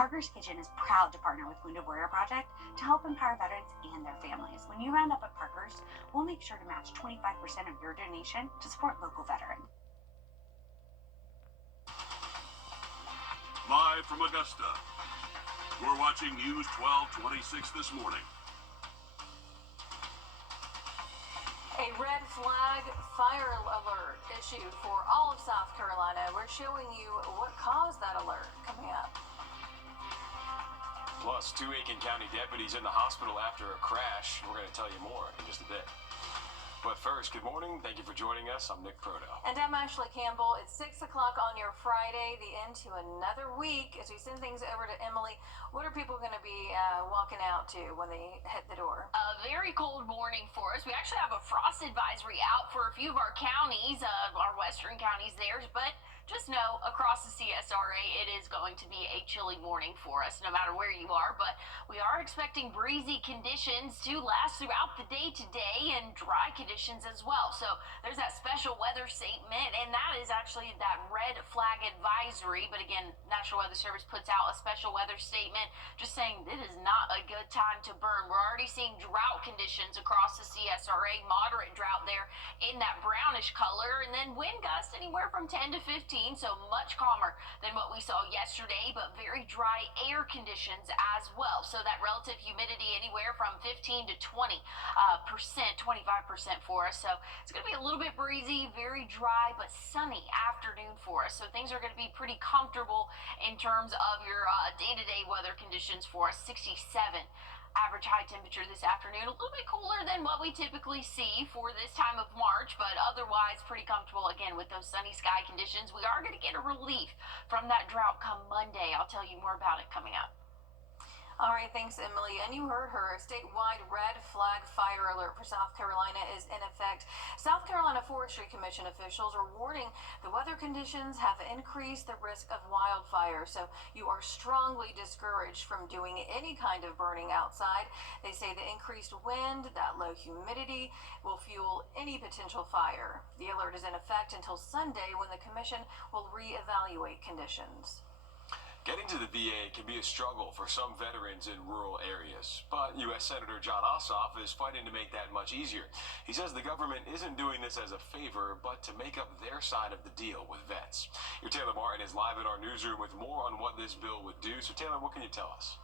Parker's Kitchen is proud to partner with Wrdw Project to help empower veterans and their families. When you round up at Parker's, we'll make sure to match 25% of your donation to support local veterans. Live from Augusta, you're watching News 1226 this morning. A red flag fire alert issued for all of South Carolina. We're showing you what caused that alert coming up. Plus, 2 Aiken County deputies in the hospital after a crash. We're going to tell you more in just a bit. But first, good morning. Thank you for joining us. I'm Nick Proto. And I'm Ashley Campbell. It's 6 o'clock on your Friday, the end to another week. As we send things over to Emily, what are people going to be walking out to when they hit the door? A very cold morning for us. We actually have a frost advisory out for a few of our counties, our western counties there, but just know across the CSRA it is going to be a chilly morning for us no matter where you are, but we are expecting breezy conditions to last throughout the day today and dry conditions as well. So there's that special weather statement, and that is actually that red flag advisory. But again, National Weather Service puts out a special weather statement just saying it is not a good time to burn. We're already seeing drought conditions across the CSRA, moderate drought there in that brownish color, and then wind gusts anywhere from 10 to 15. So much calmer than what we saw yesterday, but very dry air conditions as well. So that relative humidity anywhere from 15 to 20%, 25% for us. So it's going to be a little bit breezy, very dry, but sunny afternoon for us. So things are going to be pretty comfortable in terms of your day-to-day weather conditions for us. 67. Average high temperature this afternoon, a little bit cooler than what we typically see for this time of March, but otherwise pretty comfortable again with those sunny sky conditions. We are going to get a relief from that drought come Monday. I'll tell you more about it coming up. All right, thanks, Emily. And you heard her. A statewide red flag fire alert for South Carolina is in effect. South Carolina Forestry Commission officials are warning the weather conditions have increased the risk of wildfire. So you are strongly discouraged from doing any kind of burning outside. They say the increased wind, that low humidity, will fuel any potential fire. The alert is in effect until Sunday, when the commission will reevaluate conditions. Getting to the VA can be a struggle for some veterans in rural areas, but U.S. Senator John Ossoff is fighting to make that much easier. He says the government isn't doing this as a favor, but to make up their side of the deal with vets. Your Taylor Martin is live in our newsroom with more on what this bill would do. So Taylor, what can you tell us?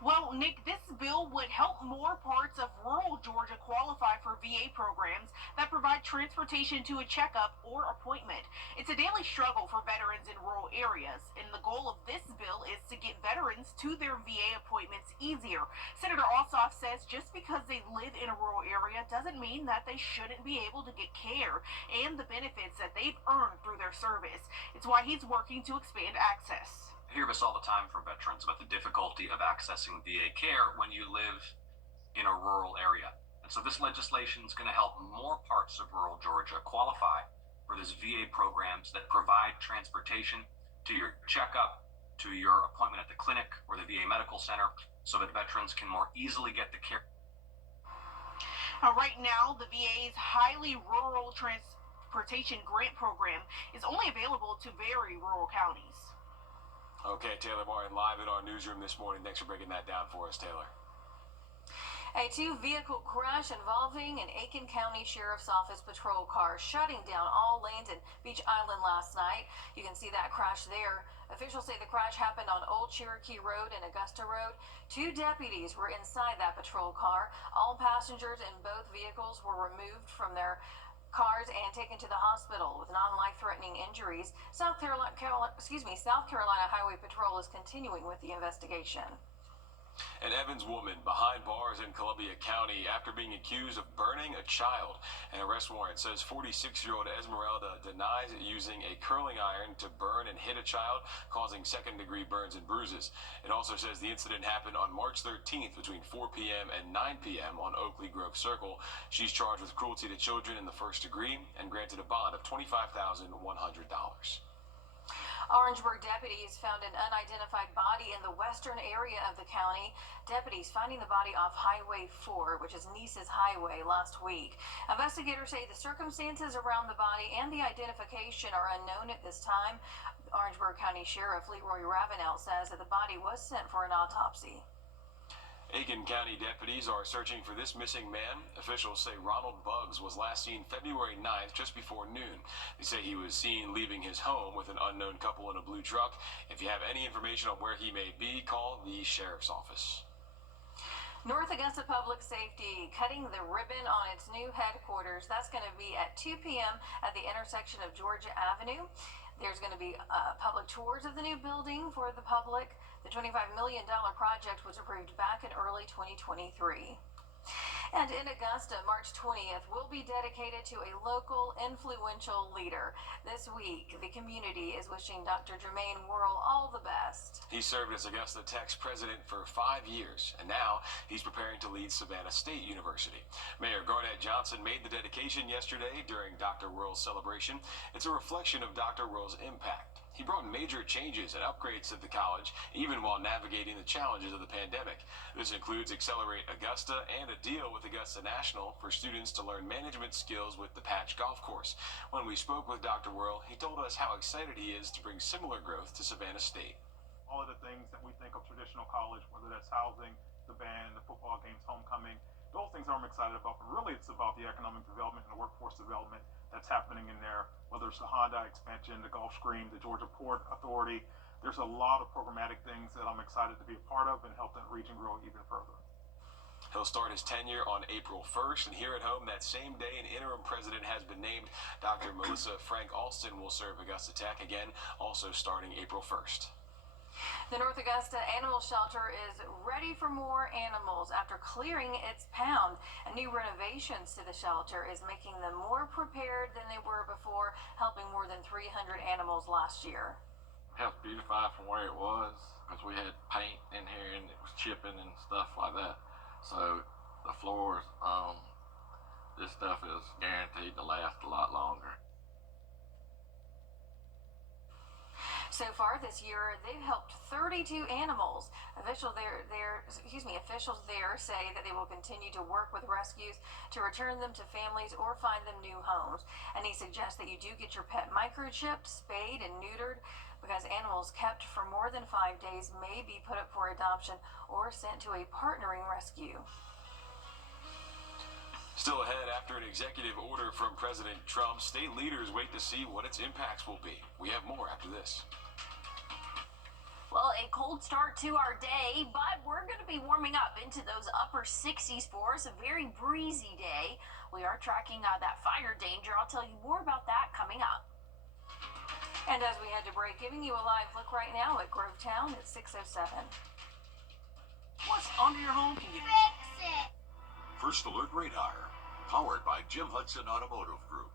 Well, Nick, this bill would help more parts of rural Georgia qualify for VA programs that provide transportation to a checkup or appointment. It's a daily struggle for veterans in rural areas, and the goal of this bill is to get veterans to their VA appointments easier. Senator Ossoff says just because they live in a rural area doesn't mean that they shouldn't be able to get care and the benefits that they've earned through their service. It's why he's working to expand access. I hear this all the time from veterans about the difficulty of accessing VA care when you live in a rural area. And so this legislation is going to help more parts of rural Georgia qualify for this VA programs that provide transportation to your checkup, to your appointment at the clinic or the VA medical center, so that veterans can more easily get the care. Right now, the VA's highly rural transportation grant program is only available to very rural counties. Okay, Taylor Martin live in our newsroom this morning. Thanks for breaking that down for us, Taylor. A two-vehicle crash involving an Aiken County Sheriff's Office patrol car shutting down all lanes in Beach Island last night. You can see that crash there. Officials say the crash happened on Old Cherokee Road and Augusta Road. 2 deputies were inside that patrol car. All passengers in both vehicles were removed from their cars and taken to the hospital with non-life-threatening injuries. South Carolina Highway Patrol is continuing with the investigation. An Evans woman behind bars in Columbia County after being accused of burning a child. An arrest warrant says 46-year-old Esmeralda denies using a curling iron to burn and hit a child, causing second-degree burns and bruises. It also says the incident happened on March 13th between 4 p.m. and 9 p.m. on Oakley Grove Circle. She's charged with cruelty to children in the first degree and granted a bond of $25,100. Orangeburg deputies found an unidentified body in the western area of the county. Deputies finding the body off Highway 4, which is Nice's highway, last week. Investigators say the circumstances around the body and the identification are unknown at this time. Orangeburg County Sheriff Leroy Ravenel says that the body was sent for an autopsy. Aiken County deputies are searching for this missing man. Officials say Ronald Buggs was last seen February 9th, just before noon. They say he was seen leaving his home with an unknown couple in a blue truck. If you have any information on where he may be, call the sheriff's office. North Augusta Public Safety cutting the ribbon on its new headquarters. That's going to be at 2 p.m. at the intersection of Georgia Avenue. There's going to be public tours of the new building for the public. The $25 million project was approved back in early 2023. And in Augusta, March 20th will be dedicated to a local influential leader. This week, the community is wishing Dr. Jermaine Worrell all the best. He served as Augusta Tech's president for 5 years, and now he's preparing to lead Savannah State University. Mayor Garnett Johnson made the dedication yesterday during Dr. Worrell's celebration. It's a reflection of Dr. Worrell's impact. He brought major changes and upgrades to the college, even while navigating the challenges of the pandemic. This includes Accelerate Augusta and a deal with Augusta National for students to learn management skills with the Patch Golf Course. When we spoke with Dr. Worrell, he told us how excited he is to bring similar growth to Savannah State. All of the things that we think of traditional college, whether that's housing, the band, the football games, homecoming, those things I'm excited about, but really it's about the economic development and the workforce development that's happening in there, whether it's the Honda expansion, the Gulf Stream, the Georgia Port Authority. There's a lot of programmatic things that I'm excited to be a part of and help that region grow even further. He'll start his tenure on April 1st, and here at home that same day, an interim president has been named. Dr. Melissa Frank Alston will serve Augusta Tech again, also starting April 1st. The North Augusta Animal Shelter is ready for more animals after clearing its pound. And new renovations to the shelter is making them more prepared than they were before, helping more than 300 animals last year. Helped beautify from where it was, because we had paint in here and it was chipping and stuff like that. So the floors, this stuff is guaranteed to last a lot longer. So far this year, they've helped 32 animals. Officials there say that they will continue to work with rescues to return them to families or find them new homes. And he suggests that you do get your pet microchipped, spayed, and neutered, because animals kept for more than 5 days may be put up for adoption or sent to a partnering rescue. Still ahead, after an executive order from President Trump, state leaders wait to see what its impacts will be. We have more after this. Well, a cold start to our day, but we're going to be warming up into those upper 60s for us. A very breezy day. We are tracking that fire danger. I'll tell you more about that coming up. And as we head to break, giving you a live look right now at Grovetown at 6:07. What's under your home can you Fix it. First Alert Radar, powered by Jim Hudson Automotive Group.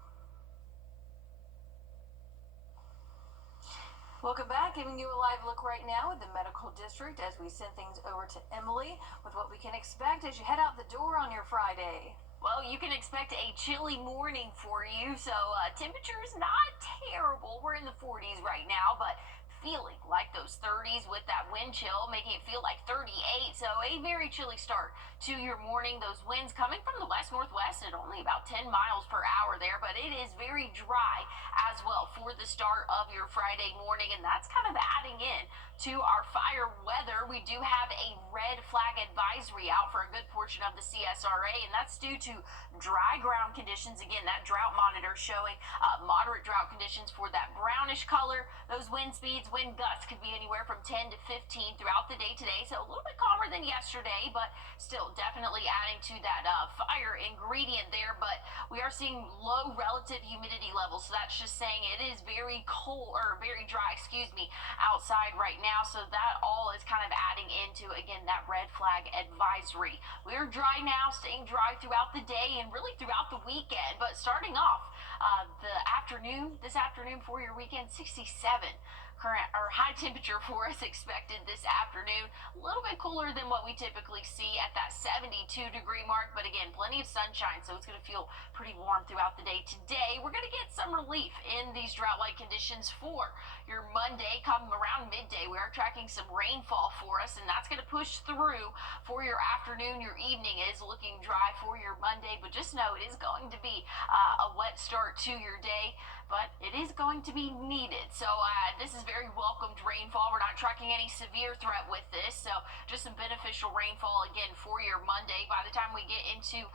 Welcome back, giving you a live look right now at the medical district as we send things over to Emily with what we can expect as you head out the door on your Friday. Well, you can expect a chilly morning for you, so temperature's not terrible. We're in the 40s right now, but feeling like those 30s with that wind chill, making it feel like 38. So a very chilly start to your morning. Those winds coming from the west-northwest at only about 10 miles per hour there, but it is very dry as well for the start of your Friday morning, and that's kind of adding in to our fire weather. We do have a red flag advisory out for a good portion of the CSRA, and that's due to dry ground conditions. Again, that drought monitor showing moderate drought conditions for that brownish color. Those wind speeds, wind gusts could be anywhere from 10 to 15 throughout the day today, so a little bit calmer than yesterday, but still definitely adding to that fire ingredient there. But we are seeing low relative humidity levels, so that's just saying it is very cold, or very dry, outside right now. So that all is kind of adding into, again, that red flag advisory. We are dry now, staying dry throughout the day and really throughout the weekend, but starting off this afternoon for your weekend, 67 current or high temperature for us expected this afternoon. A little bit cooler than what we typically see at that 72-degree mark, but again, plenty of sunshine, so it's going to feel pretty warm throughout the day. Today, we're going to get some relief in these drought-like conditions for your Monday. Come around midday, we are tracking some rainfall for us, and that's going to push through for your afternoon. Your evening is looking dry for your Monday, but just know it is going to be a wet start to your day, but it is going to be needed. So this is very welcomed rainfall. We're not tracking any severe threat with this, so just some beneficial rainfall again for your Monday. By the time we get into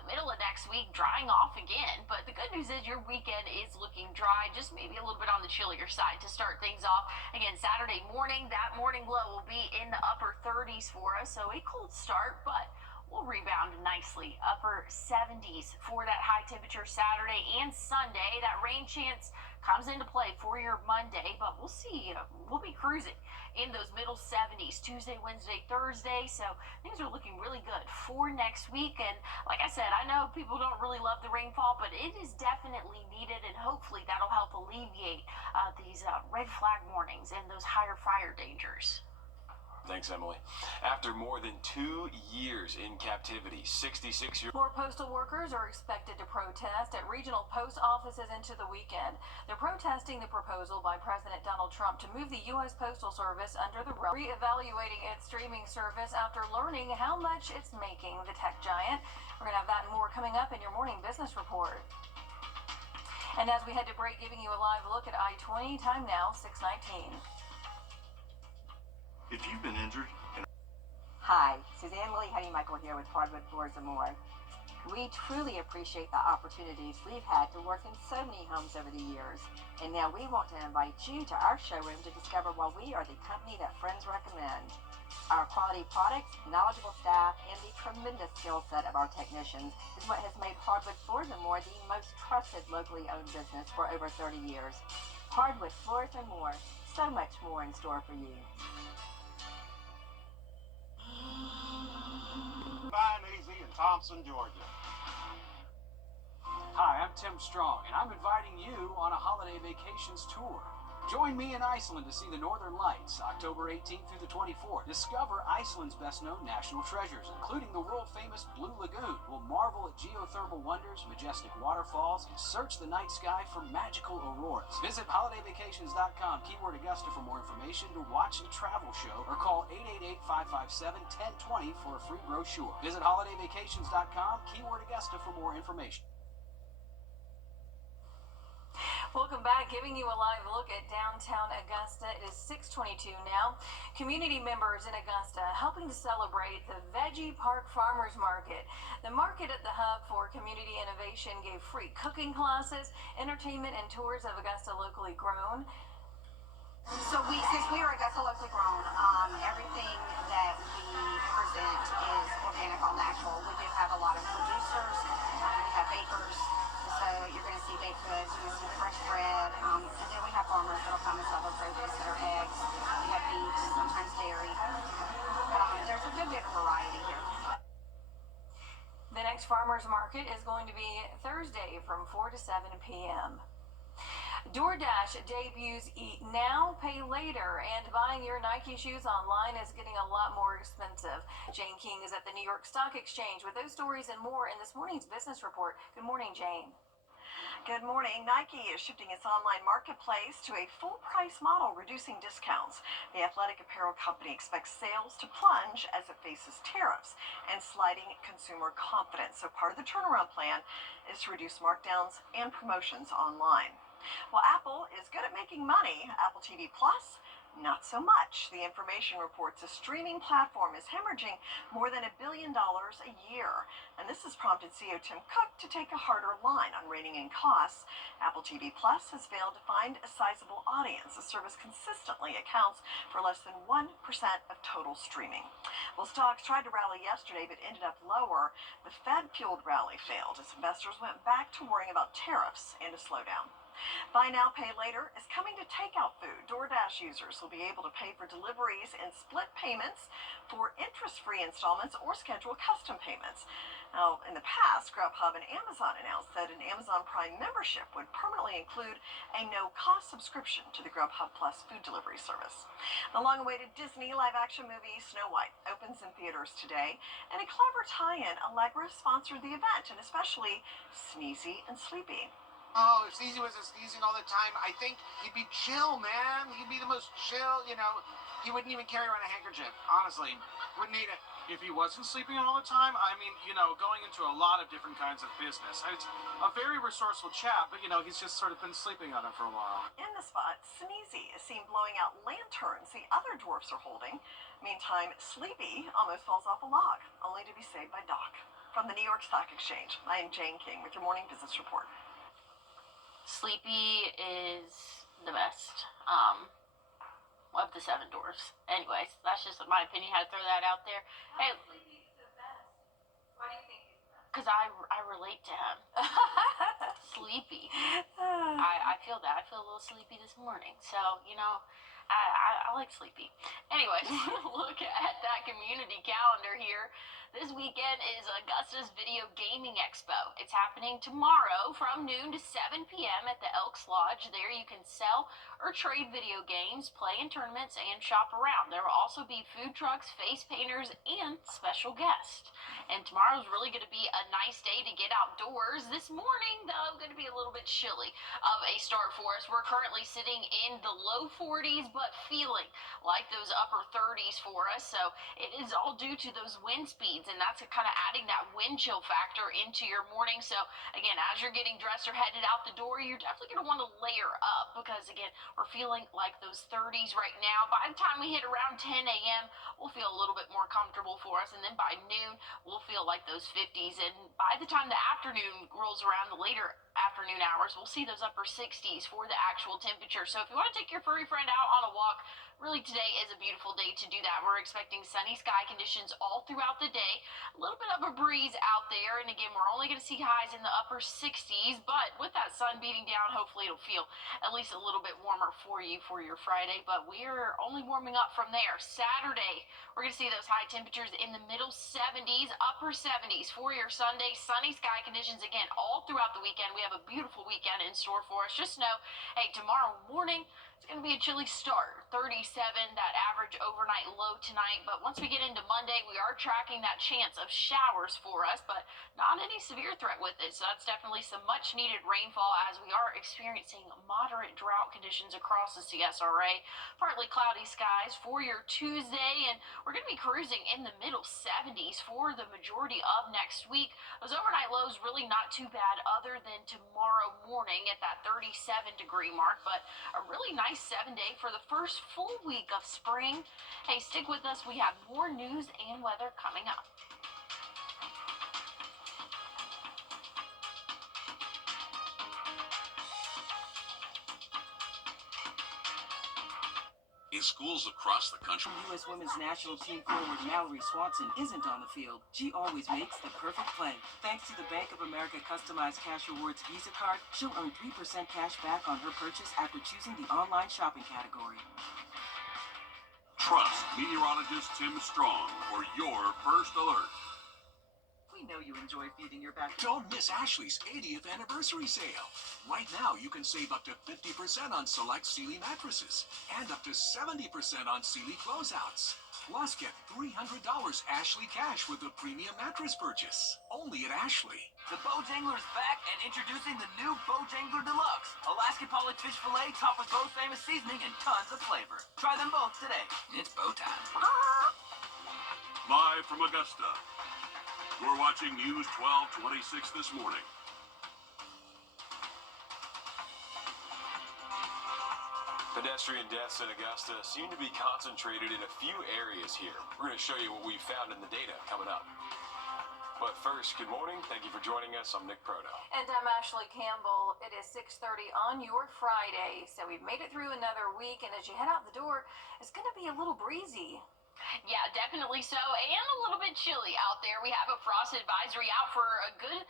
the middle of next week, drying off again, but the good news is your weekend is looking dry, just maybe a little bit on the chillier side to start things off. Again, Saturday morning, that morning low will be in the upper 30s for us, so a cold start, but we'll rebound nicely. Upper 70s for that high temperature Saturday and Sunday. That rain chance comes into play for your Monday, but we'll see. We'll be cruising in those middle 70s Tuesday, Wednesday, Thursday. So things are looking really good for next week. And like I said, I know people don't really love the rainfall, but it is definitely needed, and hopefully that'll help alleviate these red flag warnings and those higher fire dangers. Thanks, Emily. After more than 2 years in captivity, 66-year-old More postal workers are expected to protest at regional post offices into the weekend. They're protesting the proposal by President Donald Trump to move the U.S. Postal Service under the reevaluating its streaming service after learning how much it's making the tech giant. We're going to have that and more coming up in your morning business report. And as we head to break, giving you a live look at I-20, time now 6:19. If you've been injured and Hi, Suzanne Lily Honeymichael here with Hardwood Floors and More. We truly appreciate the opportunities we've had to work in so many homes over the years. And now we want to invite you to our showroom to discover why we are the company that friends recommend. Our quality products, knowledgeable staff, and the tremendous skill set of our technicians is what has made Hardwood Floors and More the most trusted locally owned business for over 30 years. Hardwood Floors and More, so much more in store for you. Fine Easy in Thompson, Georgia. Hi, I'm Tim Strong, and I'm inviting you on a holiday vacations tour. Join me in Iceland to see the Northern Lights, October 18th through the 24th. Discover Iceland's best-known national treasures, including the world-famous Blue Lagoon. We'll marvel at geothermal wonders, majestic waterfalls, and search the night sky for magical auroras. Visit holidayvacations.com, keyword Augusta, for more information, to watch a travel show, or call 888-557-1020 for a free brochure. Visit holidayvacations.com, keyword Augusta, for more information. Welcome back, giving you a live look at downtown Augusta. It is 6:22 now. Community members in Augusta helping to celebrate the Veggie Park Farmers Market. The market at the Hub for Community Innovation gave free cooking classes, entertainment, and tours of Augusta locally grown. So since we are Augusta locally grown, everything that we present is organic, all natural. We do have a lot of producers, we have bakers, so you're going to see baked goods, you're going to see fresh bread, and then we have farmers that will come and sell their produce, their eggs, we have beef, sometimes dairy. There's a good bit of variety here. The next farmers market is going to be Thursday from 4 to 7 p.m. DoorDash debuts Eat Now, Pay Later, and buying your Nike shoes online is getting a lot more expensive. Jane King is at the New York Stock Exchange with those stories and more in this morning's business report. Good morning, Jane. Good morning. Nike is shifting its online marketplace to a full-price model, reducing discounts. The athletic apparel company expects sales to plunge as it faces tariffs and sliding consumer confidence. So part of the turnaround plan is to reduce markdowns and promotions online. Well, Apple is good at making money. Apple TV Plus, not so much. The information reports a streaming platform is hemorrhaging more than $1 billion a year. And this has prompted CEO Tim Cook to take a harder line on reining in costs. Apple TV Plus has failed to find a sizable audience. The service consistently accounts for less than 1% of total streaming. Well, stocks tried to rally yesterday but ended up lower. The Fed-fueled rally failed as investors went back to worrying about tariffs and a slowdown. Buy now, pay later is coming to takeout food. DoorDash users will be able to pay for deliveries in split payments for interest-free installments or schedule custom payments. Now, in the past, Grubhub and Amazon announced that an Amazon Prime membership would permanently include a no-cost subscription to the Grubhub Plus food delivery service. The long-awaited Disney live-action movie Snow White opens in theaters today, and a clever tie-in, Allegra sponsored the event, and especially Sneezy and Sleepy. Oh, if Sneezy wasn't sneezing all the time, I think he'd be chill, man. He'd be the most chill, He wouldn't even carry around a handkerchief, honestly. Wouldn't need it. If he wasn't sleeping all the time, I mean, going into a lot of different kinds of business. It's a very resourceful chap, but, he's just sort of been sleeping on it for a while. In the spot, Sneezy is seen blowing out lanterns the other dwarfs are holding. Meantime, Sleepy almost falls off a log, only to be saved by Doc. From the New York Stock Exchange, I am Jane King with your morning business report. Sleepy is the best of the seven dwarfs. Anyways, that's just my opinion. Had to throw that out there. Hey, Sleepy's the best. Why do you think he's the best? because I relate to him. Sleepy. I feel that. I feel a little sleepy this morning. So, I like Sleepy. Anyways, look at that community calendar here. This weekend is Augusta's Video Gaming Expo. It's happening tomorrow from noon to 7 p.m. at the Elks Lodge. There you can sell or trade video games, play in tournaments, and shop around. There will also be food trucks, face painters, and special guests. And tomorrow's really going to be a nice day to get outdoors. This morning, though, going to be a little bit chilly of a start for us. We're currently sitting in the low 40s, but feeling like those upper 30s for us. So it is all due to those wind speeds, and that's kind of adding that wind chill factor into your morning. So again, as you're getting dressed or headed out the door, you're definitely going to want to layer up because again, we're feeling like those 30s right now. By the time we hit around 10 a.m., we'll feel a little bit more comfortable for us, and then by noon, we'll feel like those 50s. And by the time the afternoon rolls around, the later afternoon hours, we'll see those upper 60s for the actual temperature. So if you want to take your furry friend out on a walk, really today is a beautiful day to do that. We're expecting sunny sky conditions all throughout the day. A little bit of a breeze out there, and again, we're only going to see highs in the upper 60s, but with that sun beating down, hopefully it'll feel at least a little bit warmer for you for your Friday, but we're only warming up from there. Saturday, we're going to see those high temperatures in the middle 70s, upper 70s for your Sunday. Sunny sky conditions again all throughout the weekend. We have a beautiful weekend in store for us. Just know, hey, tomorrow morning, it's going to be a chilly start. 37, that average overnight low tonight. But once we get into Monday, we are tracking that chance of showers for us, but not any severe threat with it. So that's definitely some much needed rainfall as we are experiencing moderate drought conditions across the CSRA. Partly cloudy skies for your Tuesday, and we're going to be cruising in the middle 70s for the majority of next week. Those overnight lows really not too bad other than tomorrow morning at that 37-degree mark, but a really nice 7-day for the first full week of spring. Hey, stick with us. We have more news and weather coming up. In schools across the country, U.S. Women's National Team forward Mallory Swanson isn't on the field. She always makes the perfect play. Thanks to the Bank of America Customized Cash Rewards Visa card, she'll earn 3% cash back on her purchase after choosing the online shopping category. trust meteorologist Tim Strong for your first alert. We know you enjoy feeding your back. Don't miss Ashley's 80th anniversary sale. Right now, you can save up to 50% on select Sealy mattresses and up to 70% on Sealy closeouts. Plus, get $300 Ashley cash with a premium mattress purchase. Only at Ashley. The Bojangler's back and introducing the new Bojangler Deluxe. Alaskan polished fish fillet topped with Bo's famous seasoning and tons of flavor. Try them both today. It's Bo time. Live from Augusta, you're watching News 1226 this morning. Pedestrian deaths in Augusta seem to be concentrated in a few areas here. We're going to show you what we found in the data coming up. But first, good morning. Thank you for joining us. I'm Nick Proto. And I'm Ashley Campbell. It is 6:30 on your Friday, so we've made it through another week, and as you head out the door, it's going to be a little breezy. Yeah, definitely so, and a little bit chilly out there. We have a frost advisory out for a good,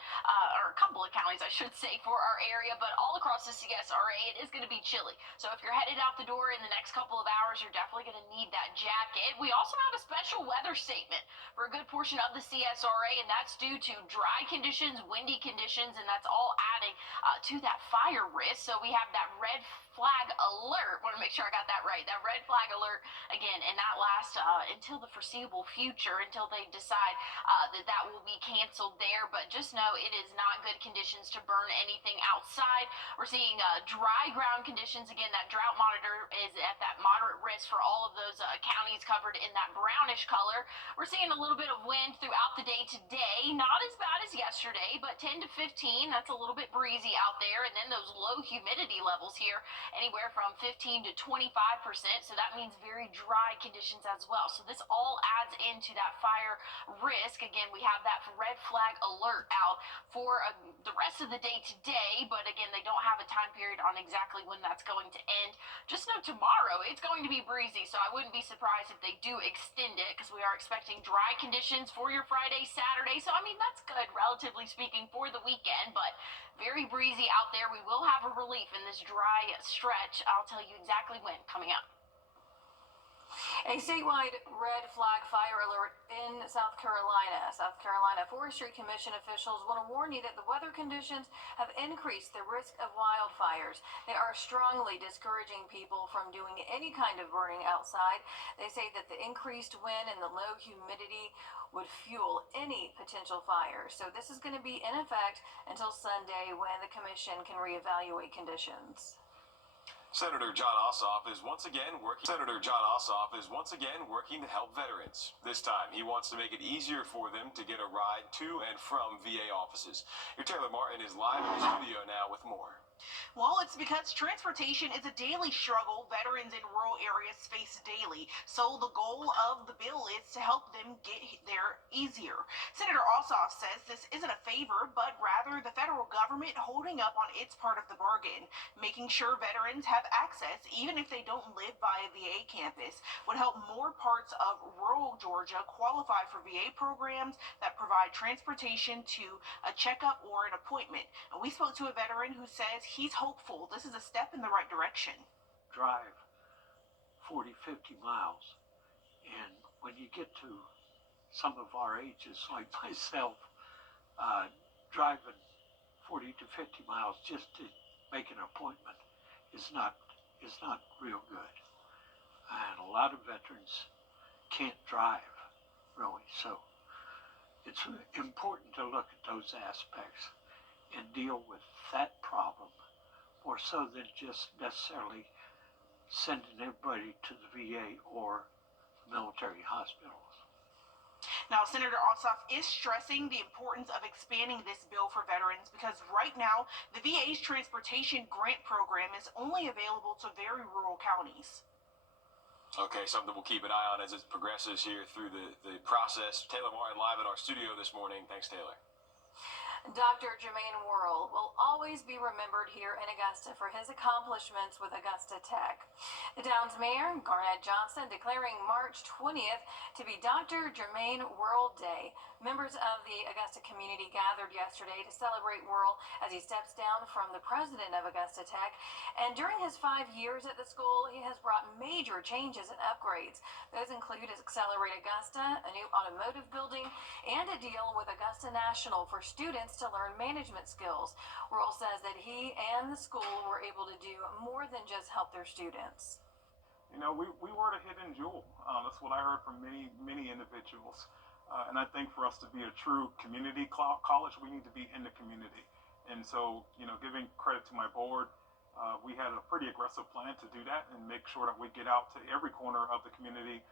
or a couple of counties, I should say, for our area, but all across the CSRA, it is going to be chilly. So if you're headed out the door in the next couple of hours, you're definitely going to need that jacket. We also have a special weather statement for a good portion of the CSRA, and that's due to dry conditions, windy conditions, and that's all adding to that fire risk. So we have that red flag alert. Want to make sure I got that right. That red flag alert again, and that lasts until the foreseeable future, until they decide that will be canceled there. But just know it is not good conditions to burn anything outside. We're seeing dry ground conditions. Again, that drought monitor is at that moderate risk for all of those counties covered in that brownish color. We're seeing a little bit of wind throughout the day today. Not as bad as yesterday, but 10 to 15. That's a little bit breezy out there. And then those low humidity levels here, anywhere from 15 to 25%. So that means very dry conditions as well. So this all adds into that fire risk. Again, we have that red flag alert out for the rest of the day today. But again, they don't have a time period on exactly when that's going to end. Just know tomorrow it's going to be breezy. So I wouldn't be surprised if they do extend it, because we are expecting dry conditions for your Friday, Saturday. So I mean, that's good, relatively speaking, for the weekend. But very breezy out there. We will have a relief in this dry stretch. I'll tell you exactly when coming up. A statewide red flag fire alert in South Carolina. South Carolina Forestry Commission officials want to warn you that the weather conditions have increased the risk of wildfires. They are strongly discouraging people from doing any kind of burning outside. They say that the increased wind and the low humidity would fuel any potential fire. So this is going to be in effect until Sunday, when the commission can reevaluate conditions. Senator John Ossoff is once again working to help veterans. This time, he wants to make it easier for them to get a ride to and from VA offices. Your Taylor Martin is live in the studio now with more. Well, it's because transportation is a daily struggle veterans in rural areas face daily. So the goal of the bill is to help them get there easier. Senator Ossoff says this isn't a favor, but rather the federal government holding up on its part of the bargain. Making sure veterans have access, even if they don't live by a VA campus, would help more parts of rural Georgia qualify for VA programs that provide transportation to a checkup or an appointment. And we spoke to a veteran who says he's hopeful this is a step in the right direction. Drive 40, 50 miles, and when you get to some of our ages, like myself, driving 40 to 50 miles just to make an appointment is not real good. And a lot of veterans can't drive, really. So it's important to look at those aspects and deal with that problem, more so than just necessarily sending everybody to the VA or military hospitals. Now, Senator Ossoff is stressing the importance of expanding this bill for veterans, because right now the VA's transportation grant program is only available to very rural counties. Okay, something we'll keep an eye on as it progresses here through the process. Taylor Martin live in our studio this morning. Thanks, Taylor. Dr. Jermaine Worrell will always be remembered here in Augusta for his accomplishments with Augusta Tech. The town's mayor, Garnett Johnson, declaring March 20th to be Dr. Jermaine Worrell Day. Members of the Augusta community gathered yesterday to celebrate Worrell as he steps down from the president of Augusta Tech. And during his 5 years at the school, he has brought major changes and upgrades. Those include Accelerate Augusta, a new automotive building, and a deal with Augusta National for students to learn management skills. Worrell says that he and the school were able to do more than just help their students. You know, we were the hidden jewel. That's what I heard from many individuals. And I think for us to be a true community college, we need to be in the community. And so, you know, giving credit to my board, we had a pretty aggressive plan to do that and make sure that we get out to every corner of the community,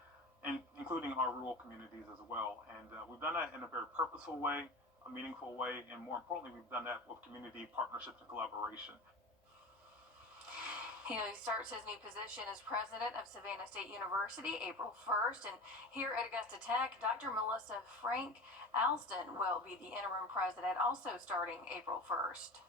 and including our rural communities as well. And we've done that in a very purposeful way, a meaningful way, and more importantly, we've done that with community partnerships and collaboration. He starts his new position as president of Savannah State University April 1st, and here at Augusta Tech, Dr. Melissa Frank Alston will be the interim president, also starting April 1st.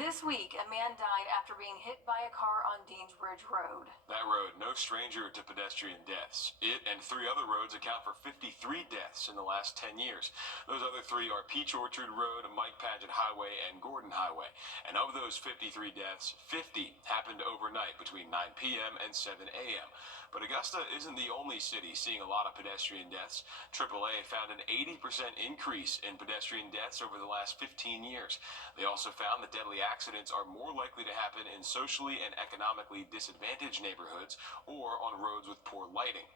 This week, a man died after being hit by a car on Deansbridge Road. That road, no stranger to pedestrian deaths. It and 3 other roads account for 53 deaths in the last 10 years. Those other 3 are Peach Orchard Road, Mike Paget Highway, and Gordon Highway. And of those 53 deaths, 50 happened overnight between 9 p.m. and 7 a.m. But Augusta isn't the only city seeing a lot of pedestrian deaths. AAA found an 80% increase in pedestrian deaths over the last 15 years. They also found that deadly accidents are more likely to happen in socially and economically disadvantaged neighborhoods or on roads with poor lighting.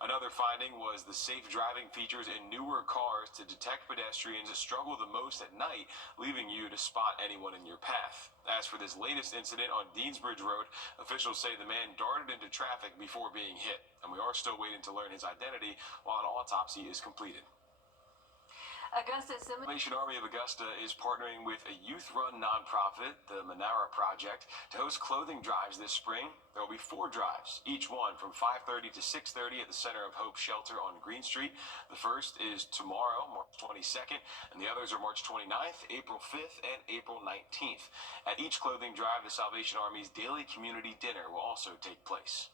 Another finding was the safe driving features in newer cars to detect pedestrians struggle the most at night, leaving you to spot anyone in your path. As for this latest incident on Deansbridge Road, officials say the man darted into traffic before being hit, and we are still waiting to learn his identity while an autopsy is completed. Augusta Salvation Army of Augusta is partnering with a youth-run nonprofit, the Manara Project, to host clothing drives this spring. There will be 4 drives, each one from 5:30 to 6:30 at the Center of Hope Shelter on Green Street. The first is tomorrow, March 22nd, and the others are March 29th, April 5th, and April 19th. At each clothing drive, the Salvation Army's daily community dinner will also take place.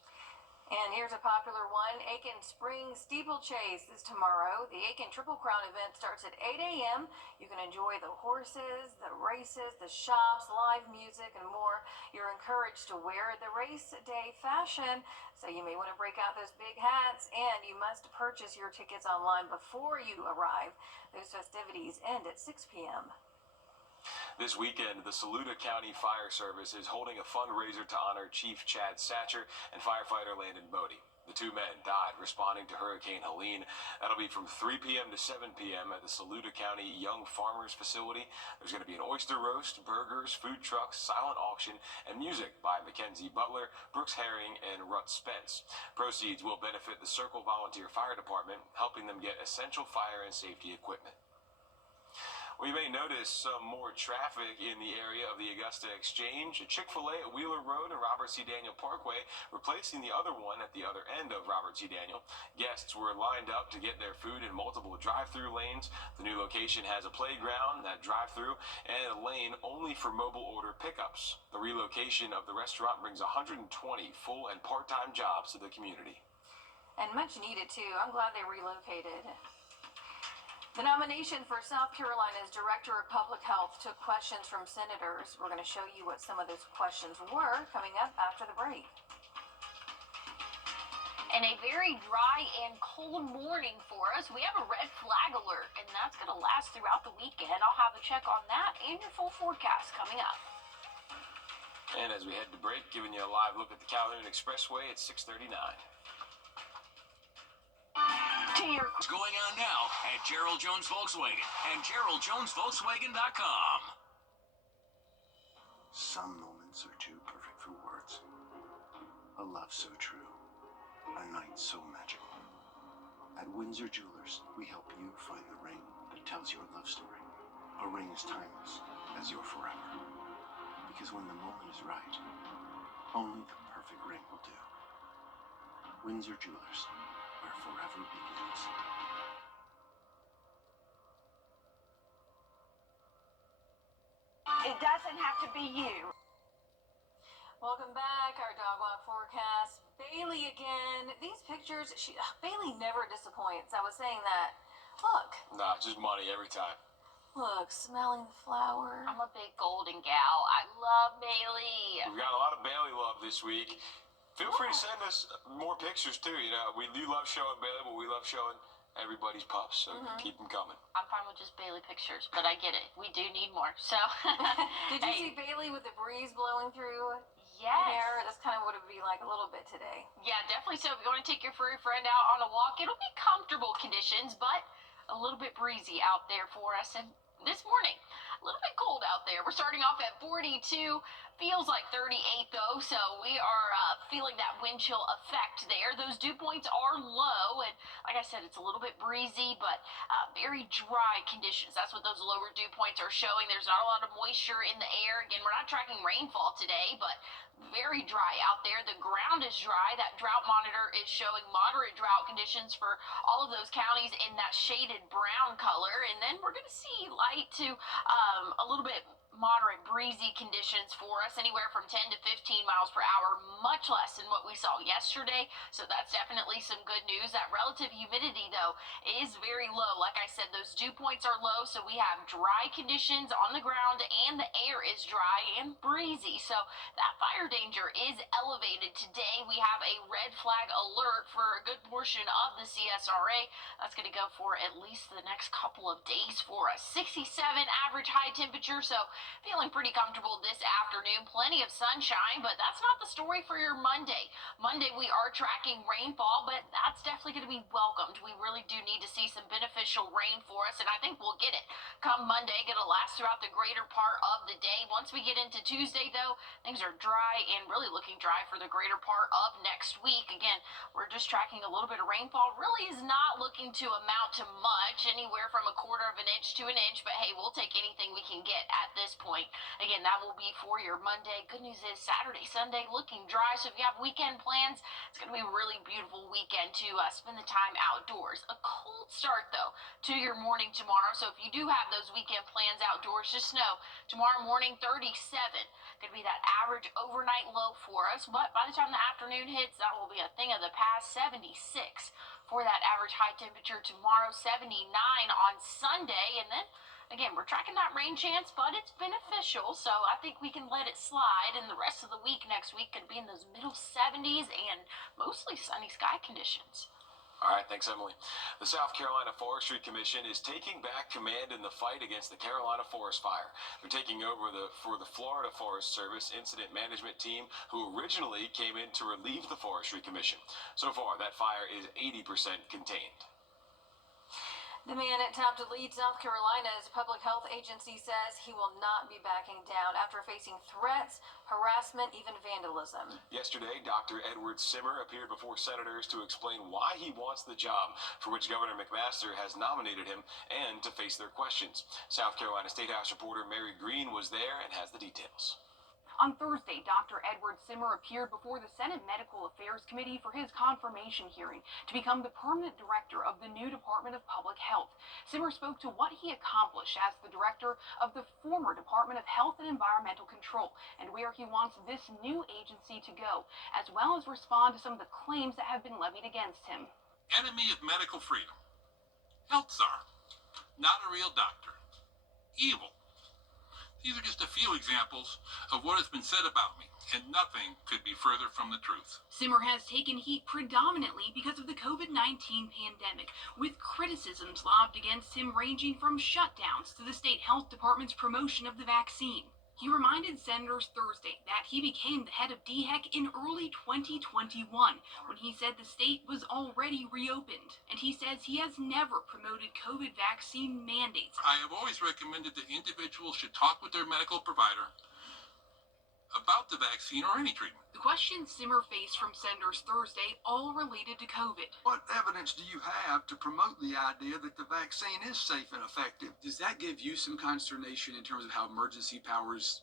And here's a popular one. Aiken Spring Steeplechase is tomorrow. The Aiken Triple Crown event starts at 8 a.m. You can enjoy the horses, the races, the shops, live music, and more. You're encouraged to wear the race day fashion, so you may want to break out those big hats, and you must purchase your tickets online before you arrive. Those festivities end at 6 p.m. This weekend, the Saluda County Fire Service is holding a fundraiser to honor Chief Chad Satcher and firefighter Landon Bodie. The 2 men died responding to Hurricane Helene. That'll be from 3 p.m. to 7 p.m. at the Saluda County Young Farmers Facility. There's going to be an oyster roast, burgers, food trucks, silent auction, and music by Mackenzie Butler, Brooks Herring, and Rut Spence. Proceeds will benefit the Circle Volunteer Fire Department, helping them get essential fire and safety equipment. We may notice some more traffic in the area of the Augusta Exchange. A Chick-fil-A at Wheeler Road and Robert C. Daniel Parkway, replacing the other one at the other end of Robert C. Daniel. Guests were lined up to get their food in multiple drive-through lanes. The new location has a playground, that drive-through, and a lane only for mobile order pickups. The relocation of the restaurant brings 120 full and part-time jobs to the community. And much needed, too. I'm glad they relocated. The nomination for South Carolina's Director of Public Health took questions from senators. We're going to show you what some of those questions were coming up after the break. And a very dry and cold morning for us. We have a red flag alert, and that's going to last throughout the weekend. I'll have a check on that and your full forecast coming up. And as we head to break, giving you a live look at the Calhoun Expressway at 6:39. What's going on now at Gerald Jones Volkswagen and GeraldJonesVolkswagen.com. Some moments are too perfect for words. A love so true. A night so magical. At Windsor Jewelers, we help you find the ring that tells your love story. A ring as timeless as your forever. Because when the moment is right, only the perfect ring will do. Windsor Jewelers, where forever begins. It doesn't have to be you. Welcome back. Our dog walk forecast. Bailey again. These pictures, Bailey never disappoints. I was saying that. Look. Nah, just money every time. Look, smelling the flower. I'm a big golden gal. I love Bailey. We've got a lot of Bailey love this week. Feel free to send us more pictures too. You know, we do love showing Bailey, but we love showing everybody's pups, so keep them coming. I'm fine with just Bailey pictures, but I get it. We do need more. So, did you see Bailey with the breeze blowing through? Yes. Hair? That's kind of what it would be like a little bit today. Yeah, definitely. So if you want to take your furry friend out on a walk, it'll be comfortable conditions, but a little bit breezy out there for us. And this morning, a little bit cold out there. We're starting off at 42. Feels like 38 though, so we are feeling that wind chill effect there. Those dew points are low, and like I said, it's a little bit breezy, but very dry conditions. That's what those lower dew points are showing. There's not a lot of moisture in the air. Again, we're not tracking rainfall today, but very dry out there. The ground is dry. That drought monitor is showing moderate drought conditions for all of those counties in that shaded brown color, and then we're going to see light to a little bit moderate breezy conditions for us, anywhere from 10 to 15 miles per hour, much less than what we saw yesterday. So that's definitely some good news. That relative humidity, though, is very low. Like I said, those dew points are low, so we have dry conditions on the ground and the air is dry and breezy. So that fire danger is elevated today. We have a red flag alert for a good portion of the CSRA. That's going to go for at least the next couple of days for us. 67 average high temperature, so feeling pretty comfortable this afternoon. Plenty of sunshine, but that's not the story for your Monday. Monday, we are tracking rainfall, but that's definitely going to be welcomed. We really do need to see some beneficial rain for us, and I think we'll get it come Monday. Going to last throughout the greater part of the day. Once we get into Tuesday, though, things are dry and really looking dry for the greater part of next week. Again, we're just tracking a little bit of rainfall. Really is not looking to amount to much, anywhere from a quarter of an inch to an inch, but hey, we'll take anything we can get at this point. Again, that will be for your Monday. Good news is Saturday, Sunday looking dry, so if you have weekend plans, it's going to be a really beautiful weekend to spend the time outdoors. A cold start, though, to your morning tomorrow, so if you do have those weekend plans outdoors, just know tomorrow morning 37 could be that average overnight low for us, but by the time the afternoon hits, that will be a thing of the past. 76 for that average high temperature tomorrow, 79 on Sunday, and then again, we're tracking that rain chance, but it's beneficial, so I think we can let it slide, and the rest of the week next week could be in those middle 70s and mostly sunny sky conditions. All right, thanks, Emily. The South Carolina Forestry Commission is taking back command in the fight against the Carolina Forest Fire. They're taking over for the Florida Forest Service Incident Management Team, who originally came in to relieve the Forestry Commission. So far, that fire is 80% contained. The man tapped to lead South Carolina's public health agency says he will not be backing down after facing threats, harassment, even vandalism. Yesterday, Dr. Edward Simmer appeared before senators to explain why he wants the job for which Governor McMaster has nominated him and to face their questions. South Carolina State House reporter Mary Green was there and has the details. On Thursday, Dr. Edward Simmer appeared before the Senate Medical Affairs Committee for his confirmation hearing to become the permanent director of the new Department of Public Health. Simmer spoke to what he accomplished as the director of the former Department of Health and Environmental Control and where he wants this new agency to go, as well as respond to some of the claims that have been levied against him. Enemy of medical freedom. Health czar. Not a real doctor. Evil. These are just a few examples of what has been said about me, and nothing could be further from the truth. Simmer has taken heat predominantly because of the COVID-19 pandemic, with criticisms lobbed against him ranging from shutdowns to the state health department's promotion of the vaccine. He reminded senators Thursday that he became the head of DHEC in early 2021 when he said the state was already reopened. And he says he has never promoted COVID vaccine mandates. I have always recommended that individuals should talk with their medical provider about the vaccine or any treatment. The questions Simmer faced from senators Thursday all related to COVID. What evidence do you have to promote the idea that the vaccine is safe and effective? Does that give you some consternation in terms of how emergency powers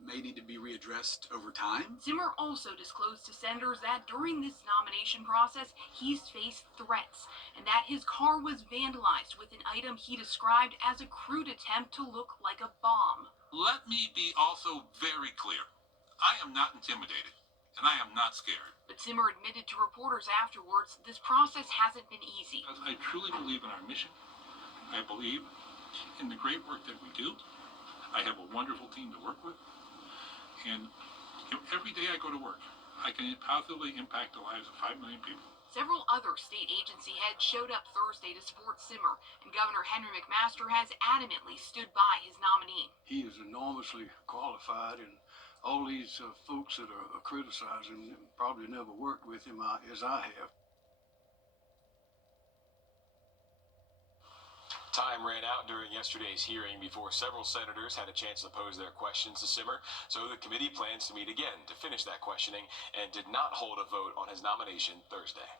may need to be readdressed over time? Simmer also disclosed to senators that during this nomination process, he's faced threats and that his car was vandalized with an item he described as a crude attempt to look like a bomb. Let me be also very clear. I am not intimidated, and I am not scared. But Simmer admitted to reporters afterwards this process hasn't been easy. I truly believe in our mission. I believe in the great work that we do. I have a wonderful team to work with. And every day I go to work, I can positively impact the lives of 5 million people. Several other state agency heads showed up Thursday to support Simmer, and Governor Henry McMaster has adamantly stood by his nominee. He is enormously qualified, and all these folks that are criticizing him probably never worked with him as I have. Time ran out during yesterday's hearing before several senators had a chance to pose their questions to Simmer, so the committee plans to meet again to finish that questioning and did not hold a vote on his nomination Thursday.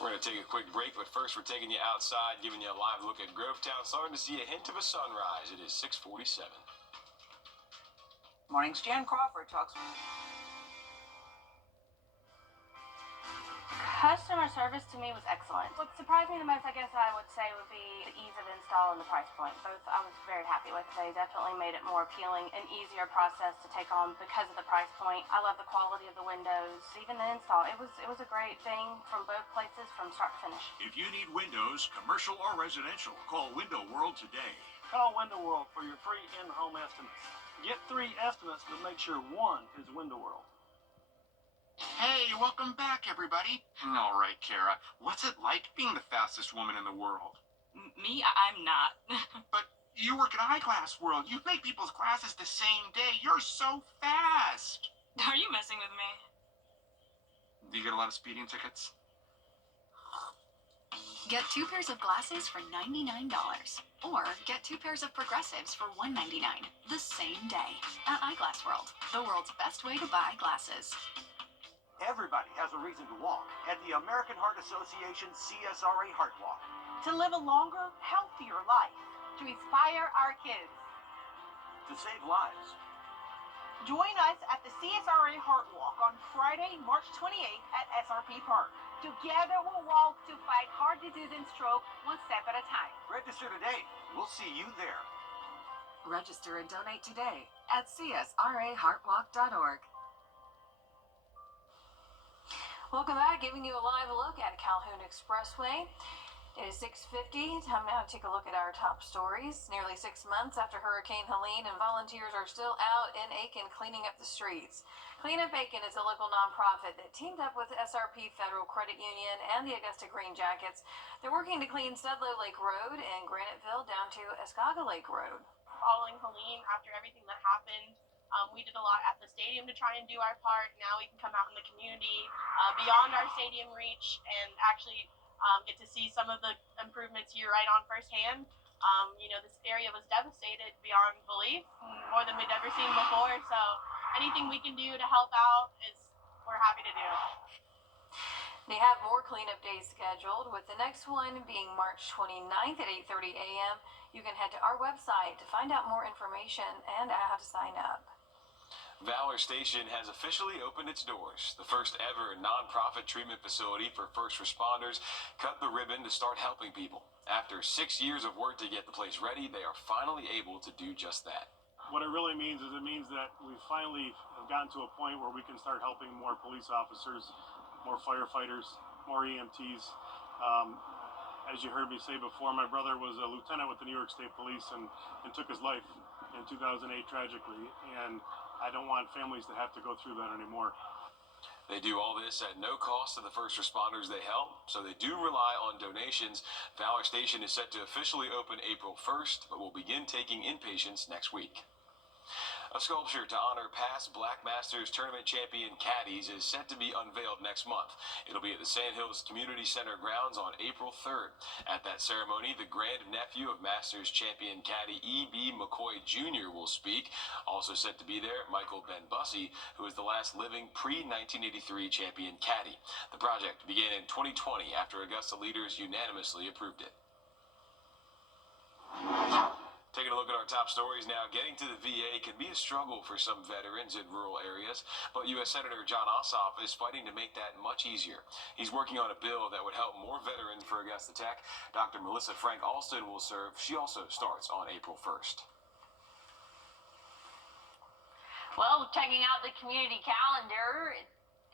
We're going to take a quick break, but first we're taking you outside, giving you a live look at Grovetown, starting to see a hint of a sunrise. It is 6:47. Morning's Jan Crawford talks. Customer service to me was excellent. What surprised me the most, I guess I would say, would be the ease of install and the price point. Both I was very happy with. They definitely made it more appealing, an easier process to take on because of the price point. I love the quality of the windows, even the install. It was a great thing from both places from start to finish. If you need windows, commercial or residential, call Window World today. Call Window World for your free in-home estimates. Get 3 estimates, but make sure 1 is Window World. Hey, welcome back, everybody. All right, Kara, what's it like being the fastest woman in the world? Me? I'm not. But you work at Eyeglass World. You make people's glasses the same day. You're so fast. Are you messing with me? Do you get a lot of speeding tickets? Get 2 pairs of glasses for $99. Or get 2 pairs of progressives for $199 the same day at Eyeglass World, the world's best way to buy glasses. Everybody has a reason to walk at the American Heart Association CSRA Heart Walk. To live a longer, healthier life. To inspire our kids. To save lives. Join us at the CSRA Heart Walk on Friday, March 28th at SRP Park. Together we'll walk to fight heart disease and stroke one step at a time. Register today. We'll see you there. Register and donate today at csraheartwalk.org. Welcome back, giving you a live look at Calhoun Expressway. It is 6:50. Time now to take a look at our top stories. Nearly 6 months after Hurricane Helene, and volunteers are still out in Aiken cleaning up the streets. Clean Up Aiken is a local nonprofit that teamed up with SRP Federal Credit Union and the Augusta Green Jackets. They're working to clean Studlow Lake Road and Graniteville down to Escaga Lake Road. Following Helene, after everything that happened, we did a lot at the stadium to try and do our part. Now we can come out in the community beyond our stadium reach and actually get to see some of the improvements here right on firsthand. This area was devastated beyond belief, more than we'd ever seen before. So anything we can do to help out we're happy to do. They have more cleanup days scheduled, with the next one being March 29th at 8:30 a.m. You can head to our website to find out more information and how to sign up. Valor Station has officially opened its doors. The first ever nonprofit treatment facility for first responders cut the ribbon to start helping people. After 6 years of work to get the place ready, they are finally able to do just that. What it really means is it means that we finally have gotten to a point where we can start helping more police officers, more firefighters, more EMTs. As you heard me say before, my brother was a lieutenant with the New York State Police and took his life in 2008 tragically. And I don't want families to have to go through that anymore. They do all this at no cost to the first responders they help, so they do rely on donations. Valor Station is set to officially open April 1st, but will begin taking inpatients next week. A sculpture to honor past Black Masters tournament champion caddies is set to be unveiled next month. It'll be at the Sand Hills Community Center grounds on April 3rd. At that ceremony, the grandnephew of Masters champion caddy E.B. McCoy Jr. will speak. Also set to be there, Michael Ben Bussey, who is the last living pre-1983 champion caddy. The project began in 2020 after Augusta leaders unanimously approved it. Taking a look at our top stories now. Getting to the VA can be a struggle for some veterans in rural areas, but U.S. Senator John Ossoff is fighting to make that much easier. He's working on a bill that would help more veterans. For Augusta Tech, Dr. Melissa Frank Alston will serve. She also starts on April 1st. Well, checking out the community calendar,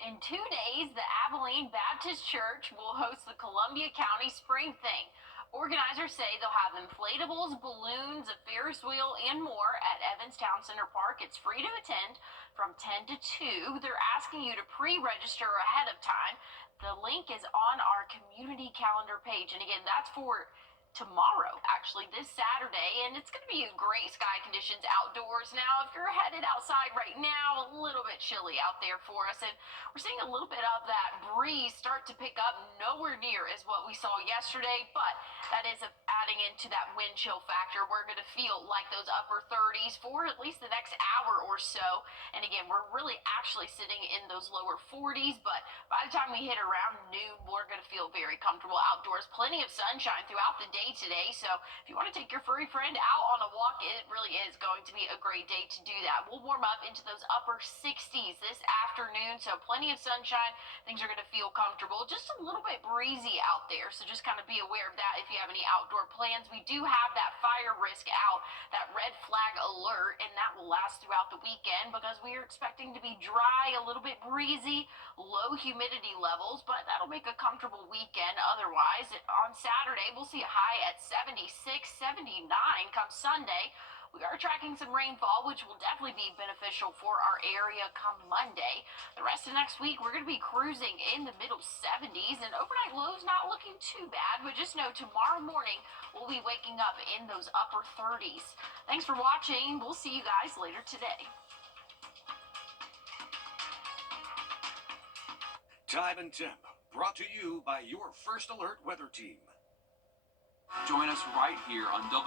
in 2 days, the Abilene Baptist Church will host the Columbia County Spring Thing. Organizers say they'll have inflatables, balloons, a Ferris wheel, and more at Evans Town Center Park. It's free to attend from 10 to 2. They're asking you to pre-register ahead of time. The link is on our community calendar page. And again, that's for tomorrow, actually, this Saturday, and it's going to be great sky conditions outdoors. Now, if you're headed outside right now, a little bit chilly out there for us, and we're seeing a little bit of that breeze start to pick up. Nowhere near as what we saw yesterday, but that is adding into that wind chill factor. We're going to feel like those upper 30s for at least the next hour or so, and again, we're really actually sitting in those lower 40s, but by the time we hit around noon, we're going to feel very comfortable outdoors. Plenty of sunshine throughout the day. day today. So if you want to take your furry friend out on a walk, it really is going to be a great day to do that. We'll warm up into those upper 60s this afternoon, so plenty of sunshine. Things are going to feel comfortable. Just a little bit breezy out there, so just kind of be aware of that if you have any outdoor plans. We do have that fire risk out, that red flag alert, and that will last throughout the weekend because we are expecting to be dry, a little bit breezy, low humidity levels, but that'll make a comfortable weekend. Otherwise, on Saturday, we'll see a high at 76, 79 come Sunday. We are tracking some rainfall, which will definitely be beneficial for our area come Monday. The rest of next week, we're going to be cruising in the middle 70s, and overnight lows not looking too bad, but just know tomorrow morning we'll be waking up in those upper 30s. Thanks for watching. We'll see you guys later today. Time and Temp, brought to you by your First Alert Weather Team. Join us right here on